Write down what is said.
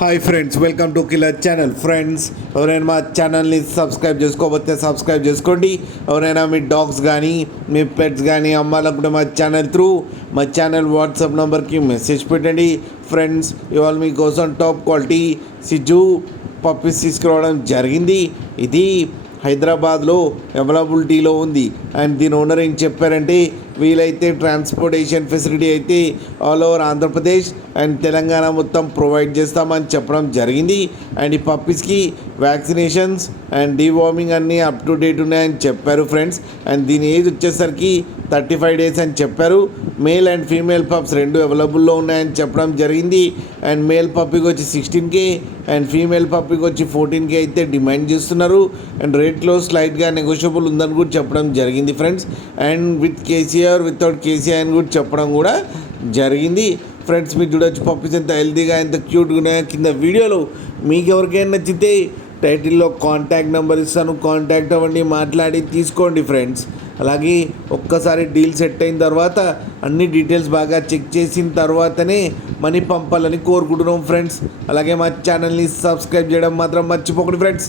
Hi friends, welcome to killer channel. Friends, ఎవరైనా మా ఛానల్ని సబ్స్క్రైబ్ చేసుకోకపోతే సబ్స్క్రైబ్ చేసుకోండి. ఎవరైనా మీ డాగ్స్ కానీ మీ పెట్స్ కానీ అమ్మాలనుకుంటే మా ఛానల్ వాట్సాప్ నెంబర్కి మెసేజ్ పెట్టండి. ఫ్రెండ్స్, ఇవాళ మీకోసం టాప్ క్వాలిటీ సిజు పప్పీస్ తీసుకురావడం జరిగింది. ఇది హైదరాబాద్లో అవైలబిలిటీలో ఉంది. అండ్ దీని ఓనర్ ఏం చెప్పారంటే, వీలైతే ట్రాన్స్పోర్టేషన్ ఫెసిలిటీ అయితే all over Andhra Pradesh and Telangana మొత్తం ప్రొవైడ్ చేస్తామని చెప్పడం జరిగింది. అండ్ ఈ పప్పీస్కి వ్యాక్సినేషన్స్ అండ్ డీవార్మింగ్ అన్నీ అప్ టు డేట్ ఉన్నాయని చెప్పారు ఫ్రెండ్స్. అండ్ దీని ఏజ్ వచ్చేసరికి 35 days అని చెప్పారు. మేల్ అండ్ ఫీమేల్ పప్స్ రెండు అవైలబుల్లో ఉన్నాయని చెప్పడం జరిగింది. అండ్ మేల్ పప్పీకి వచ్చి 16K అండ్ ఫీమేల్ పప్పీకి వచ్చి 14K అయితే డిమాండ్ చేస్తున్నారు. అండ్ రేట్లో స్లైట్గా నెగోషియబుల్ ఉందని కూడా చెప్పడం జరిగింది friends. And with KCR without KCR అని కూడా చెప్పడం కూడా జరిగింది. ఫ్రెండ్స్, మీరు చూడొచ్చు పప్పీస్ ఎంత హెల్తీగా ఎంత క్యూట్గా ఉన్నాయో. కింద వీడియోలో మీకు ఎవరికైనా నచ్చితే టైటిల్లో కాంటాక్ట్ నెంబర్ ఇస్తాను, కాంటాక్ట్ అవ్వండి, మాట్లాడి తీసుకోండి ఫ్రెండ్స్. అలాగే ఒక్కసారి డీల్ సెట్ అయిన తర్వాత అన్ని డీటెయిల్స్ బాగా చెక్ చేసిన తర్వాతనే మనీ పంపాలని కోరుకుంటున్నాం ఫ్రెండ్స్. అలాగే మా ఛానల్ని సబ్స్క్రైబ్ చేయడం మాత్రం మర్చిపోకండి ఫ్రెండ్స్.